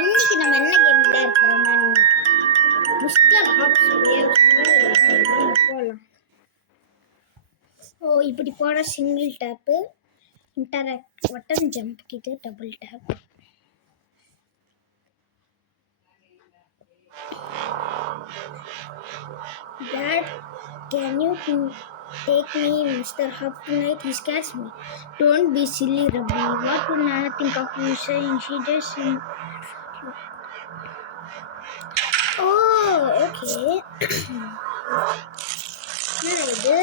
இன்னைக்கு நம்ம என்ன கேம் விளையாடுறோம்னா மிஸ்டர் ஹாப்ஸ் போகலாம். இப்படி போட single tap, interact button, jump இது double tap. Dad, can you take me, Mr. Hub, tonight? He scares me. Don't be silly, Rabbi. What will Nana think of you saying? She just... Oh, okay. இது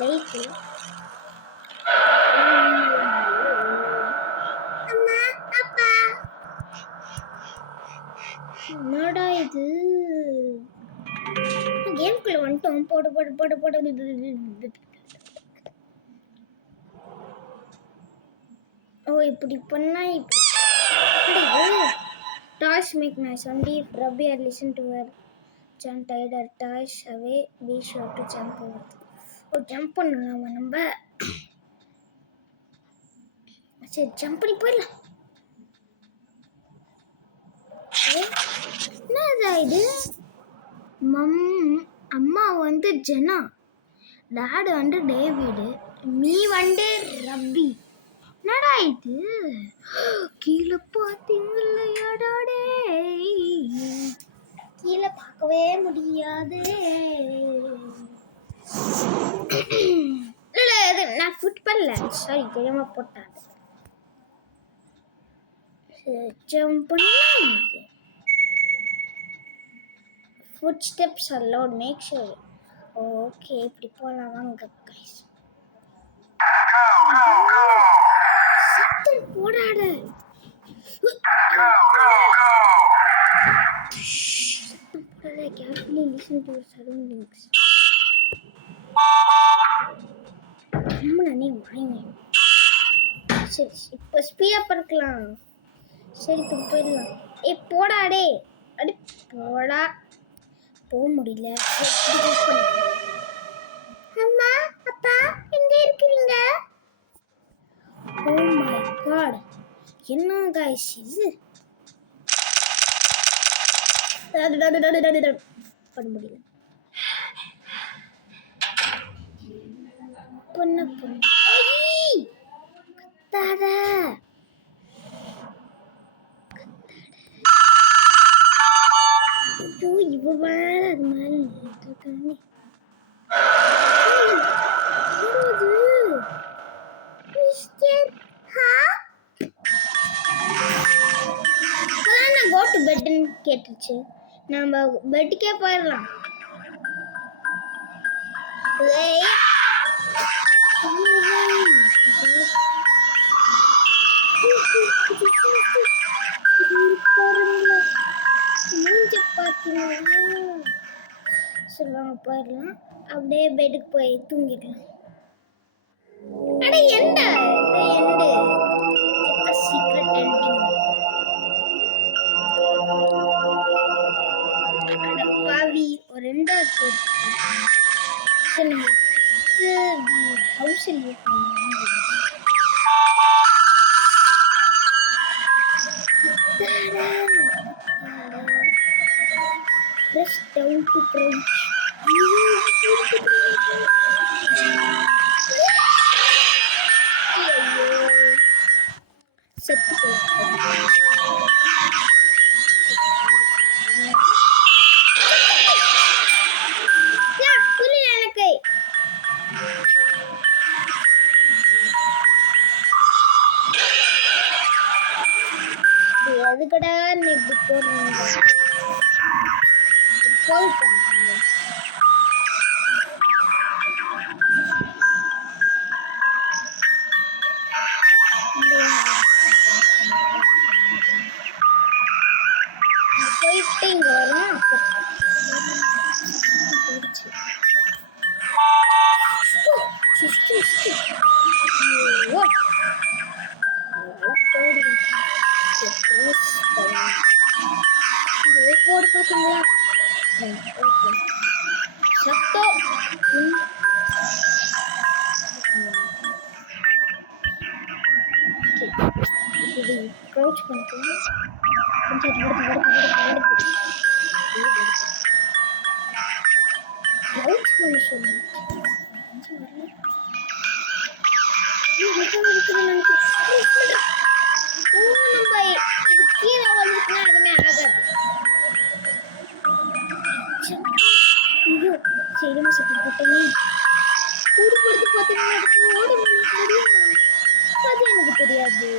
light. அம்மா, அப்பா. என்னடா இது? கேம்குள்ள வந்துட்டோம். போடு போடு போடு போடு. இப்படி பண்ணா இப்படி. Toys make noise. Only if Rabbi had listened to her chant, tied her toys away, be sure to jump over. Jump பண்ணலாமா நம்ம? சரி, ஜம்ப் பண்ணி போயிடலாம். என்னதா இது? அம்மா வந்து ஜெனா, டாடு வந்து டேவிடு, மீ வந்து ரப்பி. என்னடா இது? கீழே பார்த்தீங்கல்லையாடாடே, கீழே பார்க்கவே முடியாது. இல்லை, இது நான் ஃபுட் பண்ணல, சாரி, தெரியாம போட்டாங்க. ஜம்ப் பண்ணலாம். Footsteps allowed. Make sure. Okay, இப்படி போலாம் வாங்க guys. சத்தம் போடாத. சத்தம் போடாத. Carefully listen to your surroundings. நானே வாங்க. சரி, இப்போ ஸ்பீடா பறக்கலாம். சரி, இப்போ போயிடலாம். போடாடே, அடி போடா. போக முடியல. அம்மா, அப்பா, எங்க இருக்கீங்க? Oh my god, என்ன guys இது? பண்ண முடியல. பண்ண கத்தாத. ஐயோ, இவ வேற அது மாதிரி இருக்கானே. மிஸ்டர் ஹாப், நான் கோ டு பெட்னு கேட்டுச்சு. நம்ம பெட்டுக்கே போயிடலாம். சொல்லுவாங்க போயிடலாம். அப்படியே பெட்டுக்கு போய் தூங்கிடலாம். அட எந்த எண்டு சீக்ரெட் எண்டிங். அட பாவி, ஒரு ரெண்டாவது house press down to crouch. அதுக்கடா இப்படி போடுறீங்க? போயிட்டு இங்க வரும். போடு பார்த்தீங்களா? சத்தம் இது க்ரௌச் பண்ணிக்கோங்க. கொஞ்சம் வருது க்ரௌச் பண்ண சொல்லு. கொஞ்சம் வரல. நம்ம இது கீழே வந்துச்சுன்னா எதுவுமே ஆகாது. ஐயோ சரி சத்தம் போட்டேனே. கூடு கொடுத்து பார்த்தீங்கன்னா அதுக்கு ஓட முடியுமா? அது எனக்கு தெரியாது.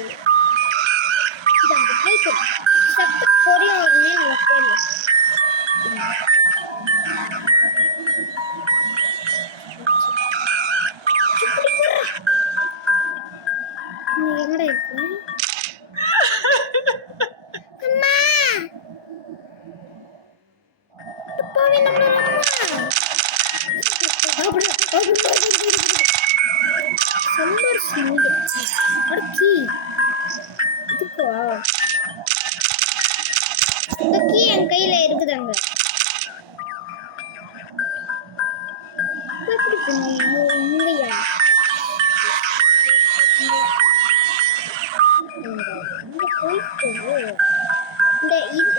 இது அங்கே போயிட்டு சத்த பொரியும் உடனே நம்ம போயிடலாம். எங்கடா இருக்கு? அம்மா போவே நம்ம சம்மர் ஸ்னீட் கீ இதுக்கா? இந்த கீ என் கையில இருக்குதாங்க. எப்படி பண்ணுவோம் இல்லையா? இங்க போயிட்டு இந்த இது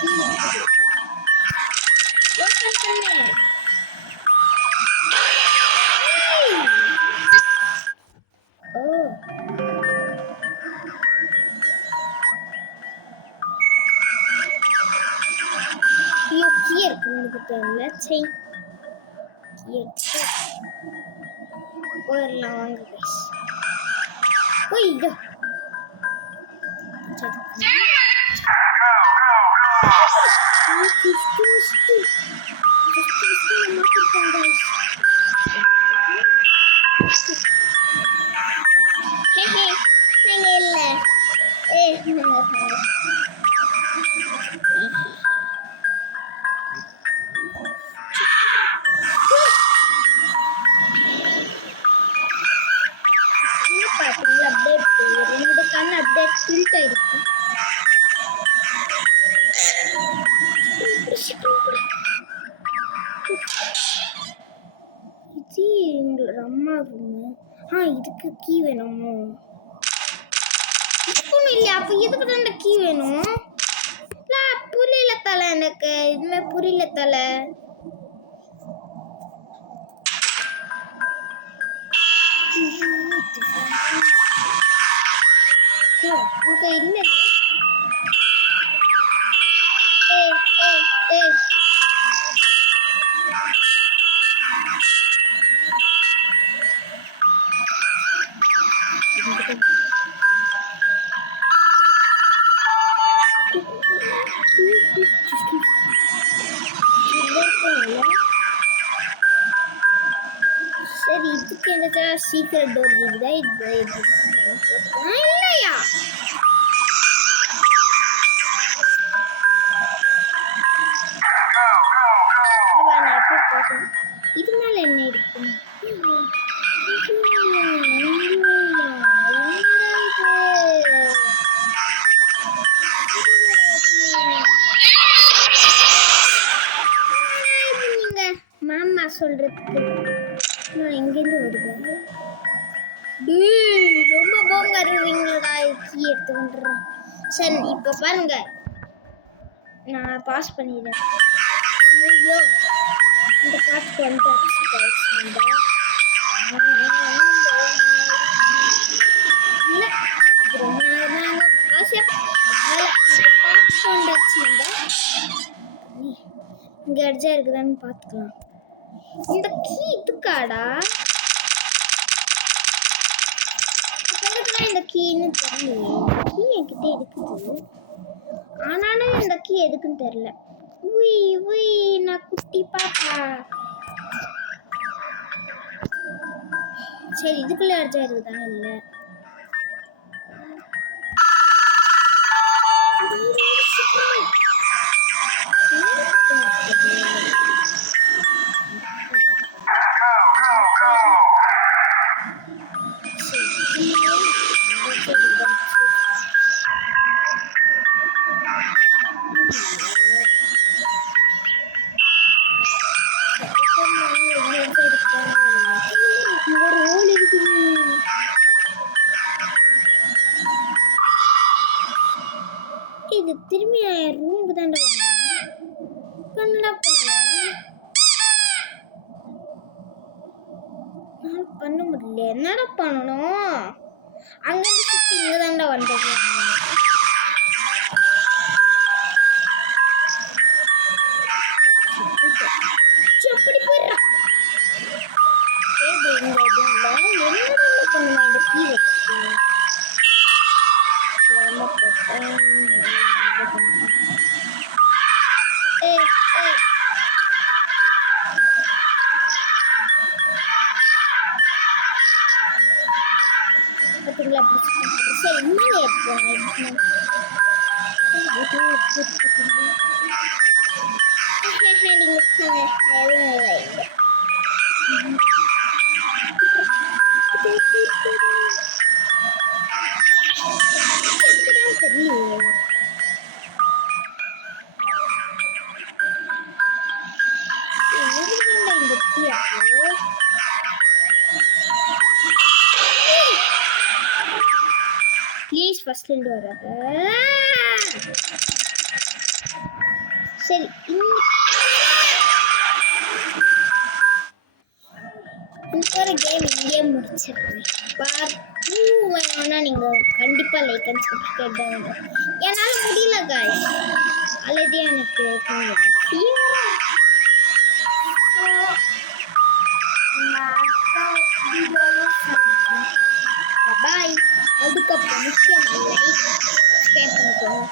கீ ஓப்பன் பண்ணு. ஓ ஐயோ கீ இருக்கு எனக்கு தெரியல. சை கீ இருக்கு. போயிடலாம் வாங்க கைஸ். ஓய்யோ பாத்தீங்களா அப்டேட் ரெண்டு கண் அப்டேட் ஃபில்ட் ஆயிருக்கு. இது எங்களோட அம்மா ரூமு. இதுக்கு கீ வேணுமோ? இதுக்கும் இல்லையா? அப்ப இதுக்கு தான் கீ வேணும். புரியல தலை, எனக்கு இதுமே புரியல தலை. இல்ல சரி இதுக்கு எனக்கு சீக்கிரம் டோர் இருக்குதா? இது இல்லையா? இது மேல என்ன இருக்கு? மாமா சொல்றதுக்கு நான் எங்கேருந்து வருவேன்? ரொம்ப போங்க அறிவீங்களா? கீ எடுத்து வந்துடுறேன். சரி இப்போ பாருங்க, நான் பாஸ் பண்ணிடுறேன். ஐயோ இந்த பாட்டுக்கு வந்துட்டாச்சு. இல்லை இது ரொம்ப நேரம் பாட்டு வந்தாச்சு. இங்கே அடிச்சா இருக்குதான்னு பார்த்துக்கலாம். இந்த கீ இதுக்காடா? இந்த கீன்னு தெரியல. கீ என்கிட்ட இருக்குது, ஆனாலும் இந்த கீ எதுக்குன்னு தெரியல. நான் குட்டி பாப்பா. சரி இதுக்குள்ள அடிச்சா இருக்குதானே? இல்லை என்னடா பண்ணணும்? அங்கிருந்து சுத்தி இங்க தாண்டா வந்தது. எப்படி போயிடுறா? என்னடா பண்ணுவேன் இந்த கீ வச்சுட்டு? ஏய் ஏய் பார்த்தீங்களா? சரி இன்னும் எப்போ ப்ளீஸ் ஃபர்ஸ்ட்லேருந்து வராது. சரி இன்னொரு கேம் இங்கேயே முடிச்சிடுறேன். பார்ட் 2 வேணும்னா நீங்கள் கண்டிப்பாக லைக் அண்ட் சப்ஸ்கிரைப் தான் வேணும். என்னால் முடியல காய்ஸ், அல்லது எனக்கு பாய். அதுக்கப்புறம் முக்கியம் லைக் சப்ஸ்கிரைப் பண்ணிக்கோங்க.